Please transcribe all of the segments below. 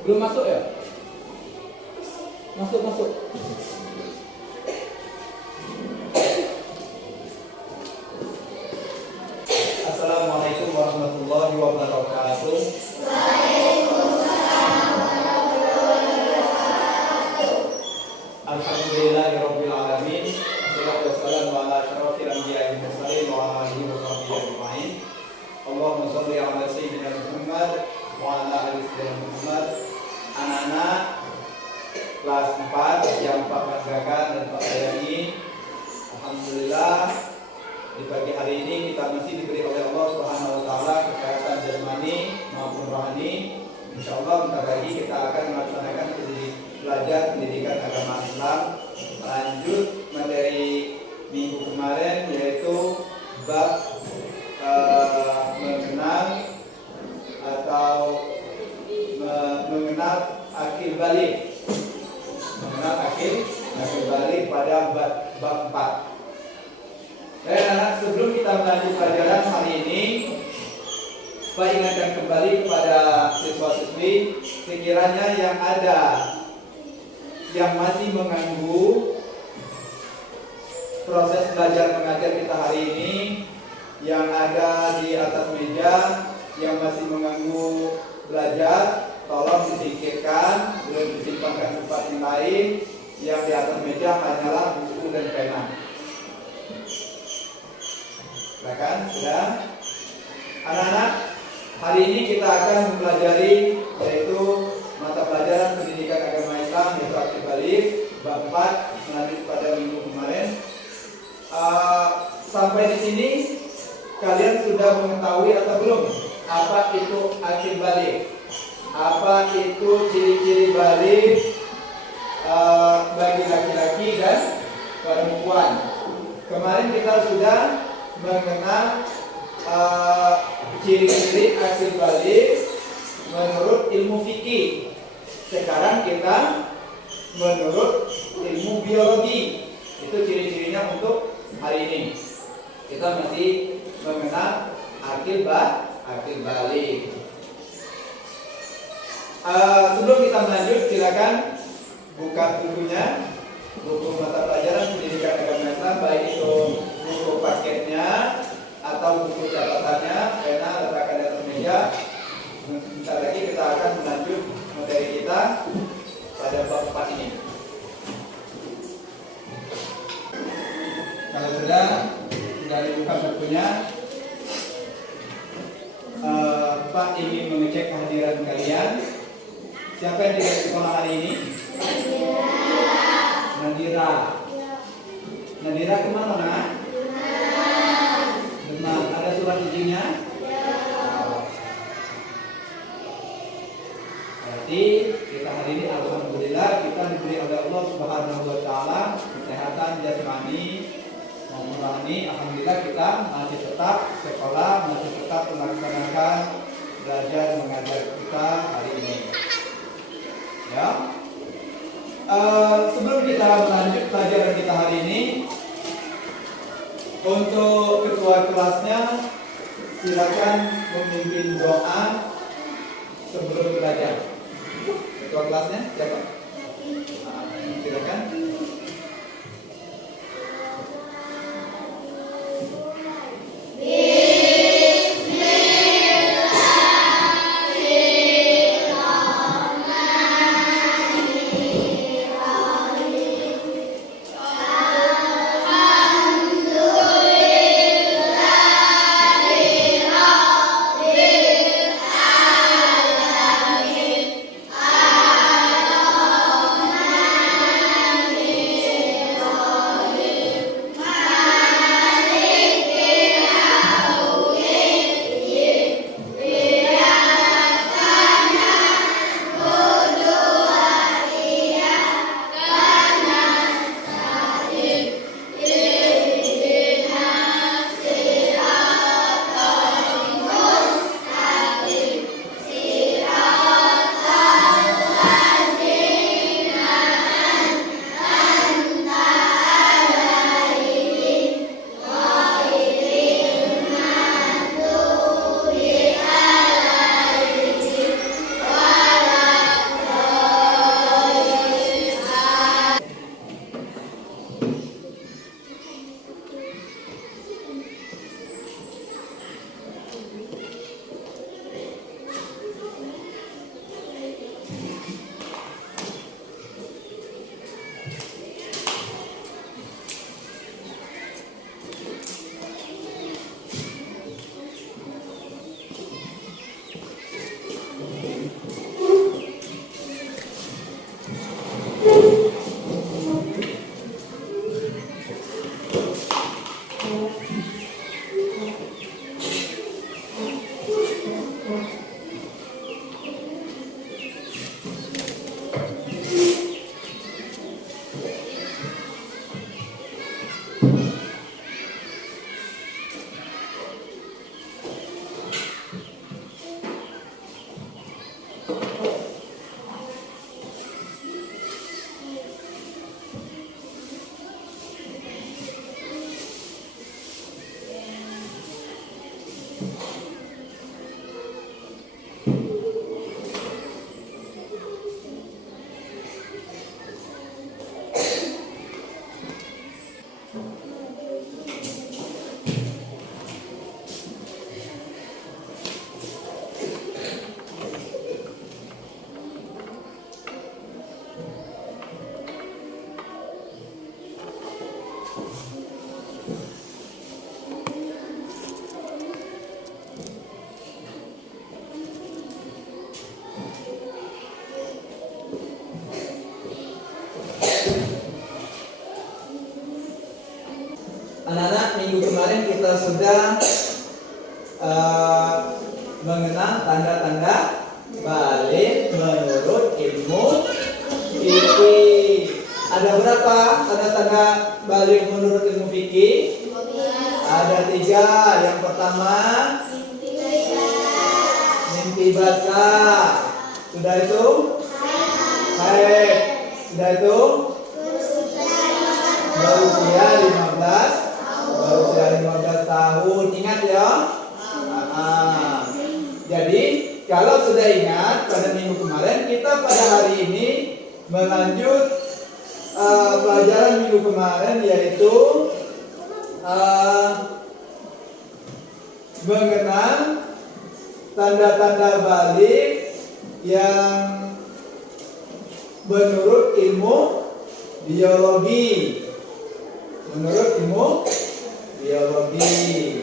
Belum masuk ya? Masuk. Assalamualaikum warahmatullahi wabarakatuh. Alhamdulillahirabbil alamin. Wassalatu wassalamu ala asyrofil anbiya'i wal mursalin wa ala alihi wa sahbihi ajma'in. Allahumma shalli ala sayyidina Muhammad wa ala ali sayyidina Muhammad. Anak-anak kelas 4 yang Pak banggakan dan Pak sayangi, alhamdulillah di pagi hari ini kita masih diberi oleh Allah Subhanahu wa taala kesehatan jasmani maupun rohani. Insyaallah bentar lagi kita akan melaksanakan belajar pendidikan agama Islam, lanjut materi minggu kemarin yaitu bab mengenal atau mengenal akil balik, akil balik pada bab 4. Baik anak, sebelum kita melanjut pelajaran hari ini, saya ingatkan kembali kepada siswa-siswi, sekiranya yang ada yang masih mengganggu proses belajar mengajar kita hari ini, yang ada di atas meja yang masih mengganggu belajar, tolong disingkirkan, belum disimpan ke tempat yang lain. Yang di atas meja hanyalah buku dan pena. Silakan, sudah. Anak-anak, hari ini kita akan mempelajari yaitu mata pelajaran pendidikan agama Islam yaitu akil balik bab 4 melanjut pada minggu kemarin. Sampai di sini kalian sudah mengetahui atau belum apa itu akil balik? Apa itu ciri-ciri balik bagi laki-laki dan perempuan? Kemarin kita sudah mengenal ciri-ciri akil balik menurut ilmu fikih. Sekarang kita menurut ilmu biologi. Itu ciri-cirinya untuk hari ini. Kita masih mengenal akil balik. Sebelum kita melanjut, silakan buka bukunya, buku mata pelajaran pendidikan agama Islam, baik itu buku paketnya atau buku catatannya, pena letakkan di atas meja. Sebentar lagi kita akan melanjut materi kita pada bab 4 ini. Kalau sudah dibuka bukunya, Pak ingin mengecek kehadiran kalian. Siapa yang tidak di sekolah hari ini? Nadira kemana nak? Demam. Ada surat izinnya? Berarti kita hari ini alhamdulillah kita diberi oleh Allah Subhanahu wa taala kesehatan jasmani maupun rohani. Alhamdulillah kita masih tetap sekolah, masih tetap melaksanakan belajar mengajar kita hari ini. Ya. Sebelum kita melanjut pelajaran kita hari ini, untuk ketua kelasnya silakan memimpin doa sebelum belajar. Ketua kelasnya siapa? Silakan. kemarin kita sudah mengenal tanda-tanda balik menurut ilmu fikih. Ada berapa tanda-tanda balik menurut ilmu fikih? Ada 3. Yang pertama, mimpi basah. Sudah itu? Haid. Sudah itu? Berusia 15 tahun. Ingat ya? Jadi kalau sudah ingat pada minggu kemarin, kita pada hari ini melanjut pelajaran minggu kemarin, yaitu mengenal tanda-tanda balik yang menurut ilmu biologi. Menurut ilmu biologi.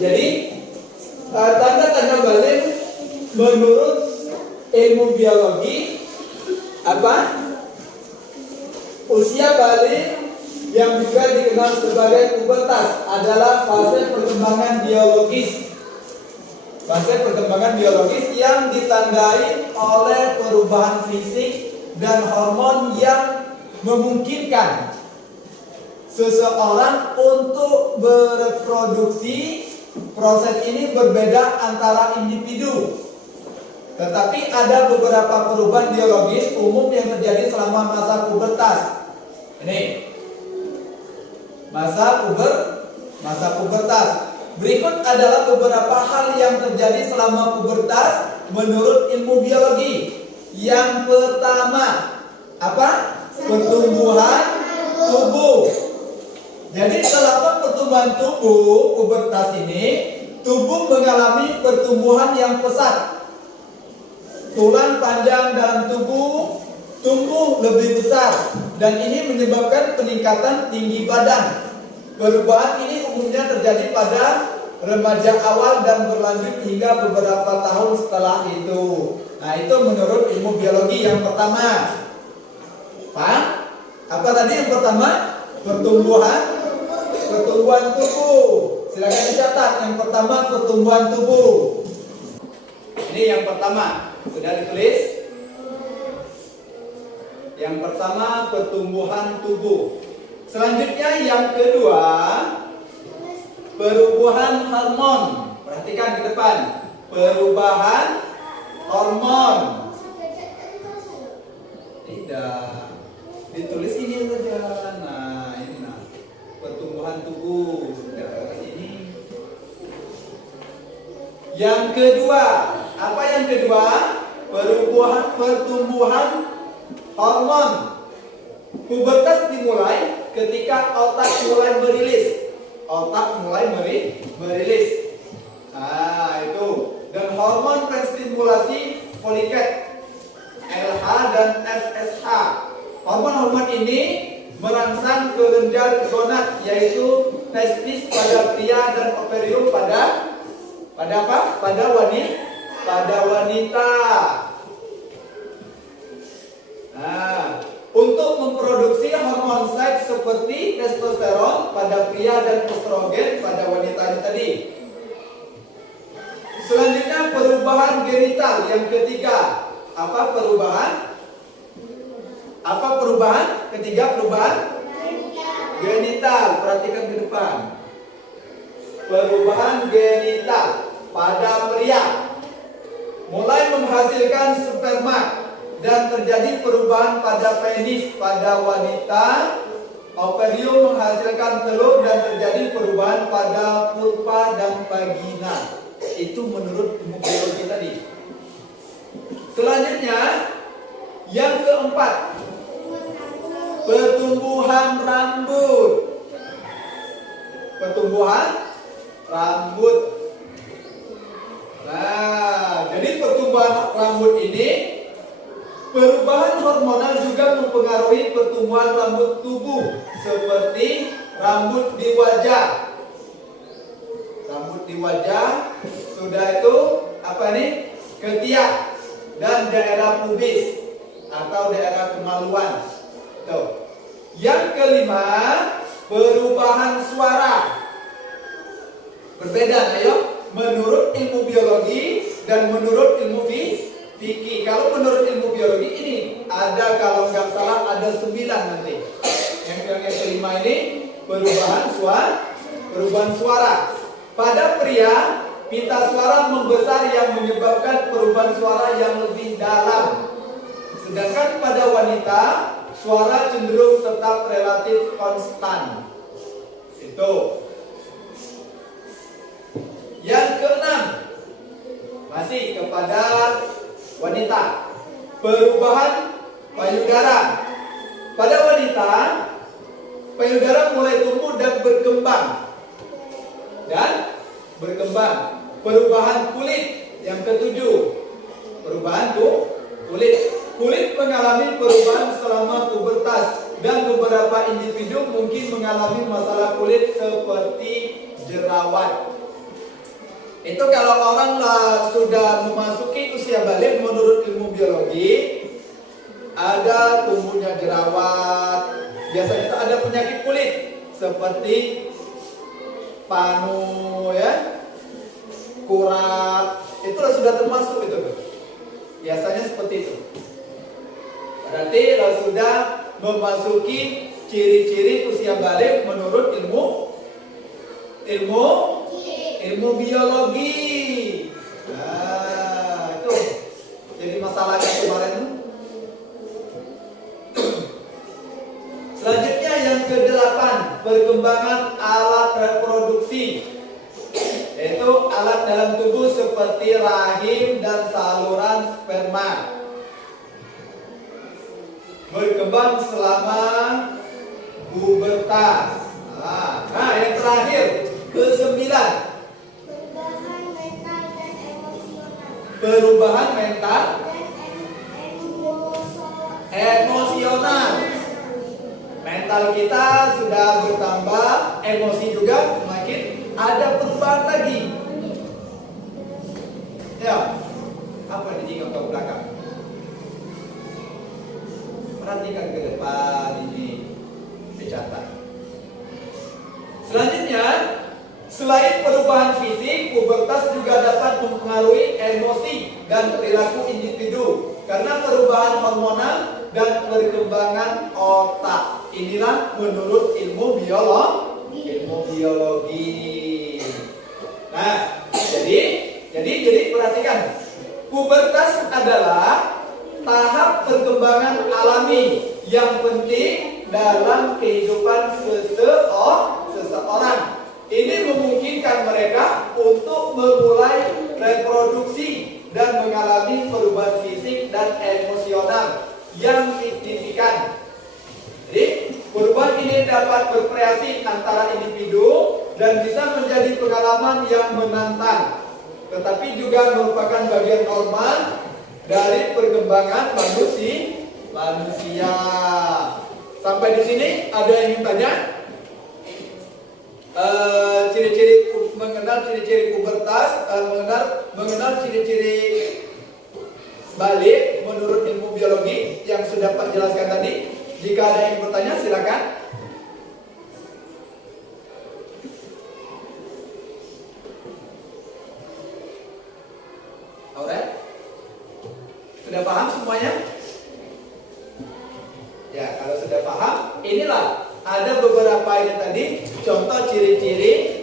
Jadi tanda-tanda balik menurut ilmu biologi apa? Usia balik yang juga dikenal sebagai pubertas adalah fase perkembangan biologis. Fase perkembangan biologis yang ditandai oleh perubahan fisik dan hormon yang memungkinkan seseorang untuk bereproduksi. Proses ini berbeda antara individu, tetapi ada beberapa perubahan biologis umum yang terjadi selama masa pubertas. Ini masa pubertas. Berikut adalah beberapa hal yang terjadi selama pubertas menurut ilmu biologi. Yang pertama, apa? Pertumbuhan tubuh. Jadi selama pertumbuhan tubuh pubertas ini, tubuh mengalami pertumbuhan yang pesat. Tulang panjang dalam tubuh tumbuh lebih besar, dan ini menyebabkan peningkatan tinggi badan. Perubahan ini umumnya terjadi pada remaja awal dan berlanjut hingga beberapa tahun setelah itu. Nah, itu menurut ilmu biologi yang pertama. Paham? Apa tadi yang pertama? Pertumbuhan tubuh. Silakan dicatat. Yang pertama, pertumbuhan tubuh. Ini yang pertama. Sudah ditulis? Yang pertama, pertumbuhan tubuh. Selanjutnya yang kedua, perubahan hormon. Perhatikan ke depan. Perubahan hormon. Tidak. Ditulis ini saja. Nah, ini pertumbuhan tubuh. Ini. Yang kedua, apa yang kedua? Pertumbuhan hormon. Pubertas dimulai ketika otak mulai merilis. Nah, itu. Dan hormon penstimulasi foliket LH dan FSH. Hormon-hormon ini merangsang kelenjar gonad, yaitu testis pada pria dan ovarium pada apa? Pada wanita. Nah, untuk memproduksi hormon seks seperti testosteron pada pria dan estrogen pada wanita tadi. Selanjutnya perubahan genital yang ketiga. Apa perubahan? Ketiga, perubahan genital. Perhatikan ke depan. Perubahan genital pada pria mulai menghasilkan sperma, dan terjadi perubahan pada penis pada wanita. Ovarium menghasilkan telur, dan terjadi perubahan pada pulpa dan vagina. Itu menurut ilmu biologi tadi. Selanjutnya yang keempat, pertumbuhan rambut. Nah, jadi pertumbuhan perubahan rambut ini, perubahan hormonal juga mempengaruhi pertumbuhan rambut tubuh seperti rambut di wajah. Rambut di wajah sudah itu apa nih? Ketiak dan daerah pubis atau daerah kemaluan. Tuh. Yang kelima, perubahan suara. Berbeda, ayo. Menurut ilmu biologi dan menurut ilmu fikih. Kalau menurut ilmu biologi ini ada, kalau nggak salah ada 9 nanti. Yang kelima ini perubahan suara. Pada pria, pita suara membesar yang menyebabkan perubahan suara yang lebih dalam. Sedangkan pada wanita, suara cenderung tetap relatif konstan. Itu. Yang keenam, masih kepada wanita, perubahan payudara. Pada wanita, payudara mulai tumbuh dan berkembang. Perubahan kulit. Yang ketujuh, perubahan kulit. Kulit mengalami perubahan selama pubertas dan beberapa individu mungkin mengalami masalah kulit seperti jerawat. Itu kalau orang sudah memasuki usia balik, menurut ilmu biologi ada tumbuhnya jerawat. Biasanya itu ada penyakit kulit seperti panu, ya, kurat. Itu sudah termasuk itu. Biasanya seperti itu. Berarti kalau sudah memasuki ciri-ciri usia balik menurut ilmu biologi. Nah, itu jadi masalahnya kemarin. Selanjutnya yang ke-8, perkembangan alat reproduksi. Yaitu alat dalam tubuh seperti rahim dan saluran sperma. Berkembang selama pubertas. Nah, yang terakhir ke-9, perubahan mental emosional. Mental kita sudah bertambah, emosi juga semakin ada perubahan lagi. Ya, apa ini ke belakang? Perhatikan ke depan, ini dicatat. Selanjutnya, selain perubahan fisik, pubertas juga dapat mempengaruhi emosi dan perilaku individu karena perubahan hormonal dan perkembangan otak. Inilah menurut ilmu biologi. Nah, jadi perhatikan. Pubertas adalah tahap perkembangan alami yang penting dalam kehidupan seseorang. Ini memungkinkan mereka untuk memulai reproduksi dan mengalami perubahan fisik dan emosional yang signifikan. Jadi, perubahan ini dapat bervariasi antara individu dan bisa menjadi pengalaman yang menantang, tetapi juga merupakan bagian normal dari perkembangan manusia. Sampai di sini ada yang ingin tanya? Mengenal ciri-ciri pubertas, mengenal ciri-ciri balik menurut ilmu biologi yang sudah Pak jelaskan tadi. Jika ada yang bertanya, silakan. Alright? Sudah paham semuanya? Ya, kalau sudah paham, inilah ada beberapa ini tadi contoh ciri-ciri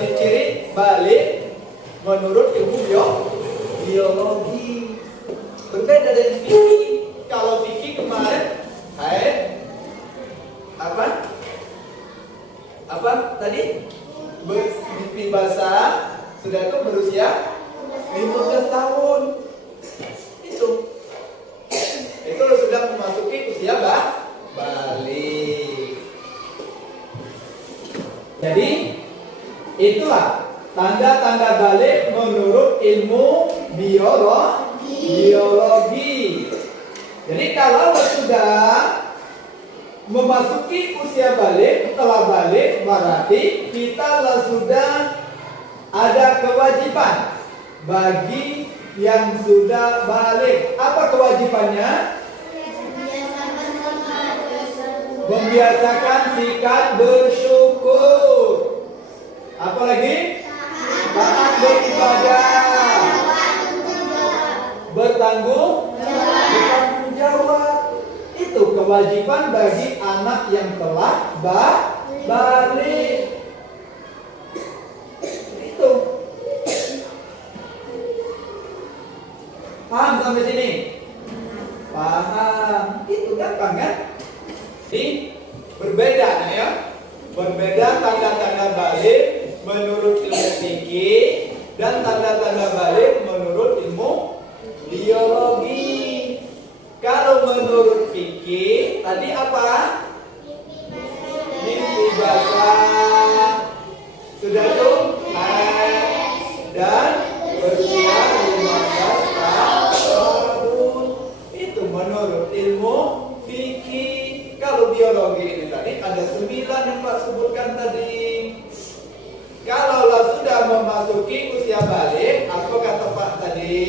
ciri-ciri balik menurut ilmu biologi. Berbeda dari fikih. Kalau fikih kemarin apa tadi? Mimpi basah sudah itu berusia 15 tahun. Itu sudah memasuki usia balik. Jadi itulah Tanda-tanda balik menurut ilmu biologi. Jadi kalau sudah memasuki usia balik, telah balik, berarti kita sudah ada kewajiban bagi yang sudah balik. Apa kewajibannya? Membiasakan sikap bersyukur. Apa lagi? Taat beribadah. Bertanggung jawab. Itu kewajiban bagi anak yang telah balik. Itu. Paham sampai sini? Paham. Itu gampang kan? Ini berbeda ya. Berbeda tanda-tanda balik menurut ilmu fikih dan tanda-tanda balik menurut ilmu biologi. Kalau menurut fikih tadi apa? Mimpi basah. Sudah tuh? Dan berusia 15 tahun. Itu menurut ilmu fikih. Kalau biologi ini tadi ada 9 yang Pak sebutkan tadi. Kalau sudah memasuki usia balik, apa kata Pak tadi?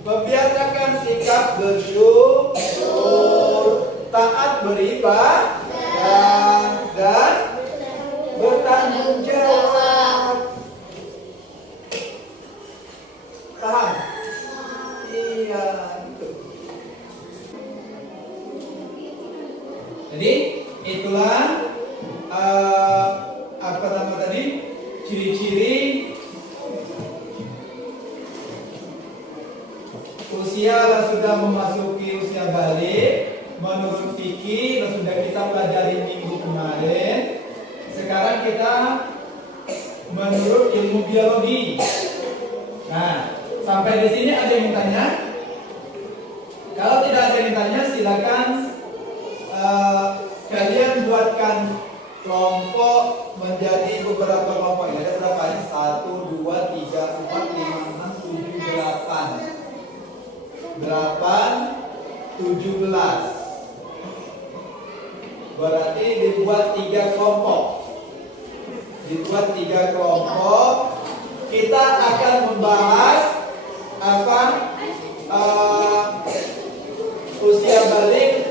Membiasakan sikap bersyukur, taat beribadah, dan bertanggung jawab. Paham? Iya, itu. Jadi itulah apa nama tadi? Ciri-ciri usia sudah memasuki usia balik menurut fikih sudah kita pelajari minggu kemarin. Sekarang kita menurut ilmu biologi. Nah, sampai di sini ada yang tanya? Kalau tidak ada yang tanya, silakan kalian buatkan kelompok menjadi beberapa kelompok. Ini ada berapa ini? 1, 2, 3, 4, 5, 6, 7, 8. 17. Berarti dibuat 3 kelompok. Kita akan membahas apa? Usia balik,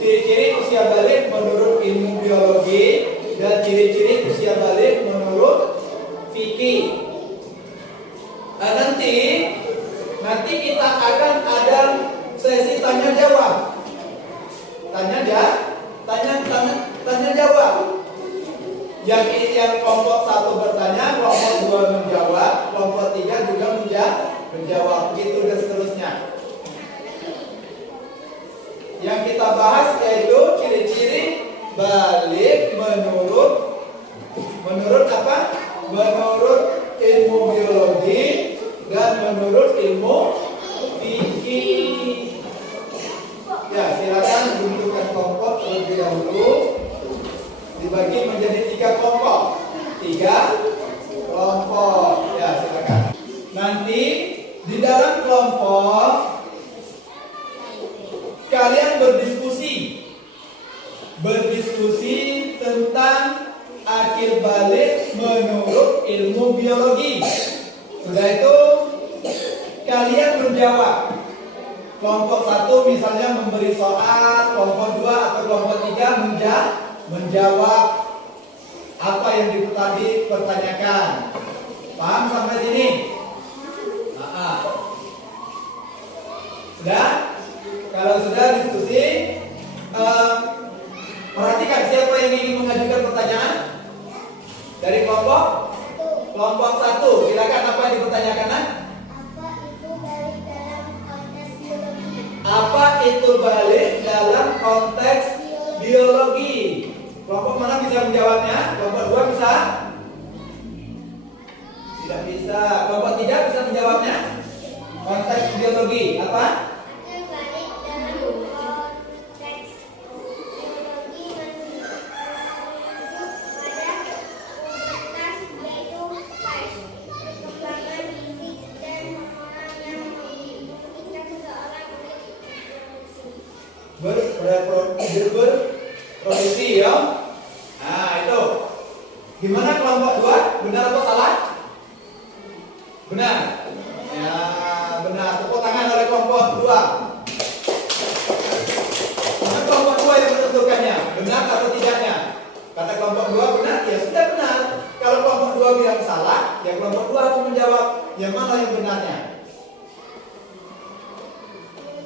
ciri-ciri usia balik menurut ilmu biologi dan ciri-ciri usia balik menurut fikih. Nanti kita akan ada sesi tanya jawab. Tanya jawab. Yang kelompok 1 bertanya, kelompok 2 menjawab, kelompok 3 juga menjawab, gitu dan seterusnya. Yang kita bahas yaitu ciri-ciri balik menurut apa? Menurut ilmu biologi dan menurut ilmu fikih. Ya, silakan bentukkan kelompok terlebih dahulu. Dibagi menjadi 3 kelompok. 3 kelompok. Ya, silakan. Nanti di dalam kelompok kalian berdiskusi tentang akhir balik menurut ilmu biologi. Sudah itu kalian menjawab. Kelompok 1 misalnya memberi soal, kelompok 2 atau kelompok 3 menjawab apa yang tadi pertanyakan. Paham sampai sini? Sudah? Kalau sudah diskusi, perhatikan siapa yang ingin mengajukan pertanyaan dari kelompok 1. Silakan, apa yang dipertanyakan? Apa itu balik dalam konteks biologi? Kelompok mana bisa menjawabnya? Kelompok 2 bisa? Tidak bisa. Kelompok 3 bisa menjawabnya? Konteks biologi apa? berproduksi ya. Nah itu. Gimana kelompok 2? Benar atau salah? Benar. Ya benar. Tepuk tangan oleh kelompok 2. Mana kelompok 2 yang menentukannya? Benar atau tidaknya? Kata kelompok 2 benar, ya sudah benar. Kalau kelompok 2 bilang salah, ya kelompok 2 harus menjawab yang mana yang benarnya.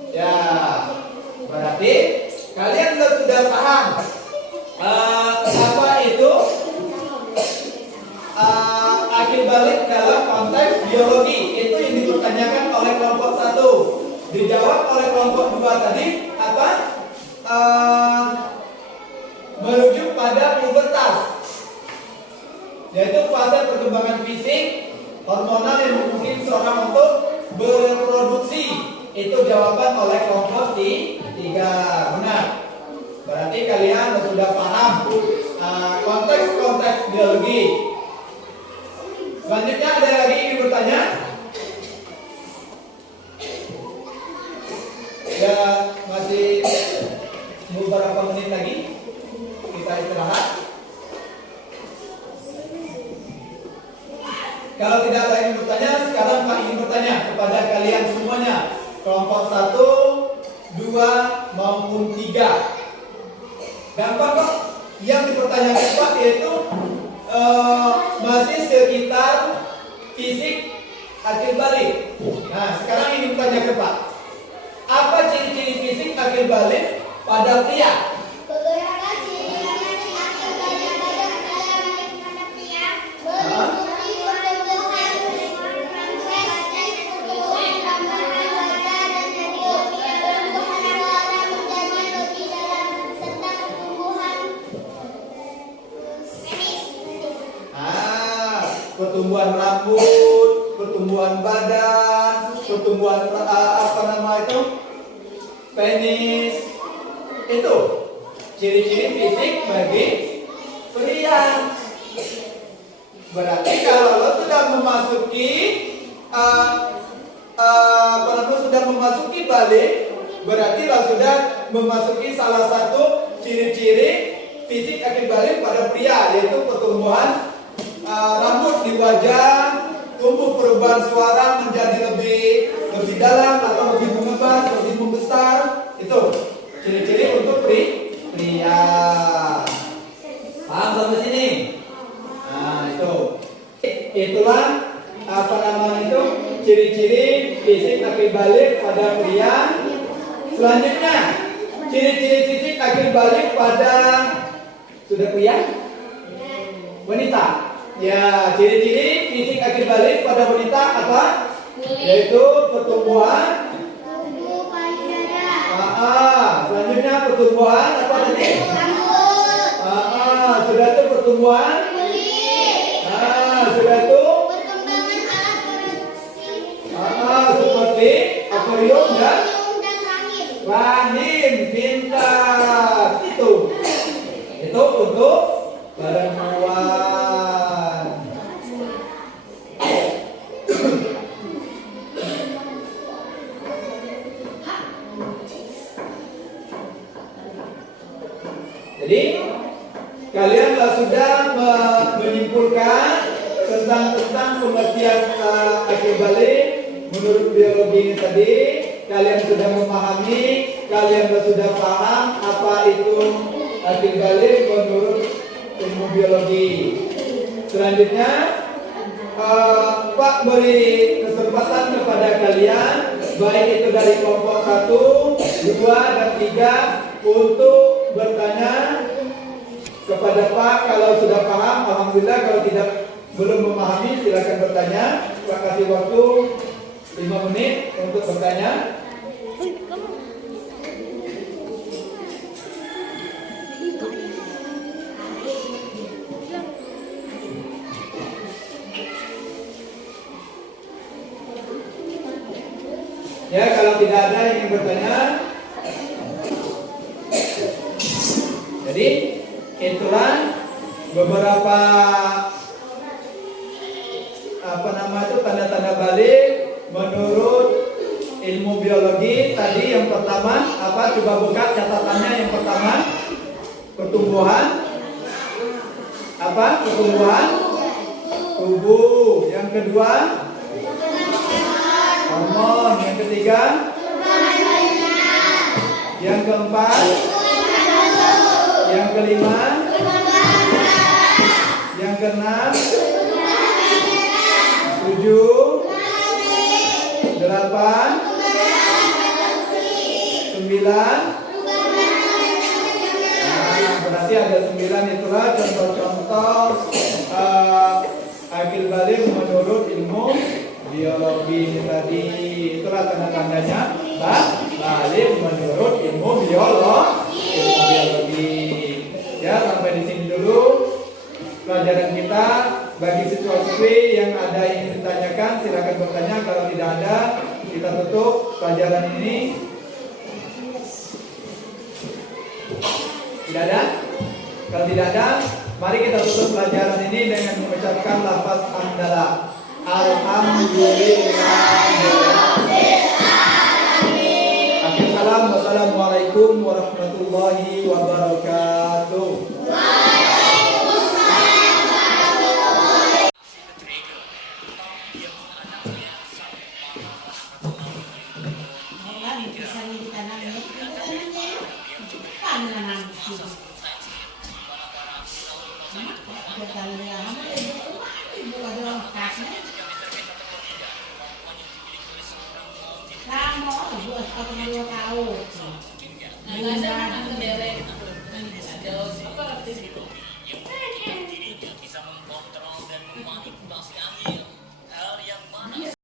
Ya, berarti kalian sudah paham apa itu akil balik dalam konteks biologi. Itu yang dipertanyakan oleh kelompok 1. Dijawab oleh kelompok 2 tadi apa? Merujuk pada pubertas, yaitu fase perkembangan fisik hormonal yang memungkinkan seorang untuk berreproduksi. Itu jawaban oleh kelompok 3. Benar. Berarti kalian sudah paham konteks biologi. Selanjutnya ada lagi yang bertanya? Ya masih beberapa menit lagi. Kita istirahat. Kalau tidak ada yang bertanya, sekarang Pak ingin bertanya kepada kalian semuanya, kelompok 1, 2 maupun 3. Gampang kok. Yang dipertanyakan Pak yaitu masih sekitar fisik akil balik. Nah, sekarang ingin bertanya ke Pak, apa ciri-ciri fisik akil balik pada pria? Pertumbuhan rambut, pertumbuhan badan, pertumbuhan penis. Itu ciri-ciri fisik bagi pria. Berarti kalau lo sudah memasuki sudah memasuki balik, berarti lo sudah memasuki salah satu ciri-ciri fisik akil balik pada pria, yaitu pertumbuhan rambut di wajah, tumbuh perubahan suara menjadi lebih dalam atau lebih mengebas, lebih membesar. Itu ciri-ciri untuk pria. Paham sampai sini? Nah itu, itulah ciri-ciri fisik akil balik pada pria. Selanjutnya, ciri-ciri fisik akil balik pada sudah pria, wanita. Ya, ciri-ciri fisik akil balik pada wanita apa? Yaitu pertumbuhan selanjutnya pertumbuhan apa tadi? Sudah itu pertumbuhan sudah itu seperti akuarium dan rahim. Pintar. Itu untuk perempuan. Jadi kalianlah sudah menyimpulkan tentang pengertian akil balik menurut biologi ini tadi. Kalian sudah memahami, kalian sudah paham apa itu akil balik menurut ilmu biologi. Selanjutnya Pak beri kesempatan kepada kalian, baik itu dari kelompok 1, 2, dan 3, untuk bertanya kepada Pak. Kalau sudah paham, alhamdulillah. Kalau belum memahami, silakan bertanya. Pak kasih waktu 5 menit untuk bertanya. Ya, kalau tidak ada yang ingin bertanya. Jadi itulah beberapa tanda-tanda balik menurut ilmu ilmu biologi tadi yang pertama apa? Coba buka catatannya yang pertama. Pertumbuhan apa? Pertumbuhan tubuh. Yang kedua hormon. Yang ketiga, yang keempat, yang kelima, yang keenam, 7, 8, 9. Berarti ada 9. Itulah contoh-contoh akil balik menurut ilmu biologi tadi. Itulah tanda-tandanya balik menurut ilmu biologi. Ya, sampai di sini dulu pelajaran kita. Bagi siswa-siswi yang ada yang ingin ditanyakan, silakan bertanya. Kalau tidak ada, kita tutup pelajaran ini. Tidak ada? Kalau tidak ada, mari kita tutup pelajaran ini dengan mengucapkan lafaz hamdalah. Alhamdulillah. Wassalamualaikum warahmatullahi wabarakatuh. Kamu buat 2 tahun.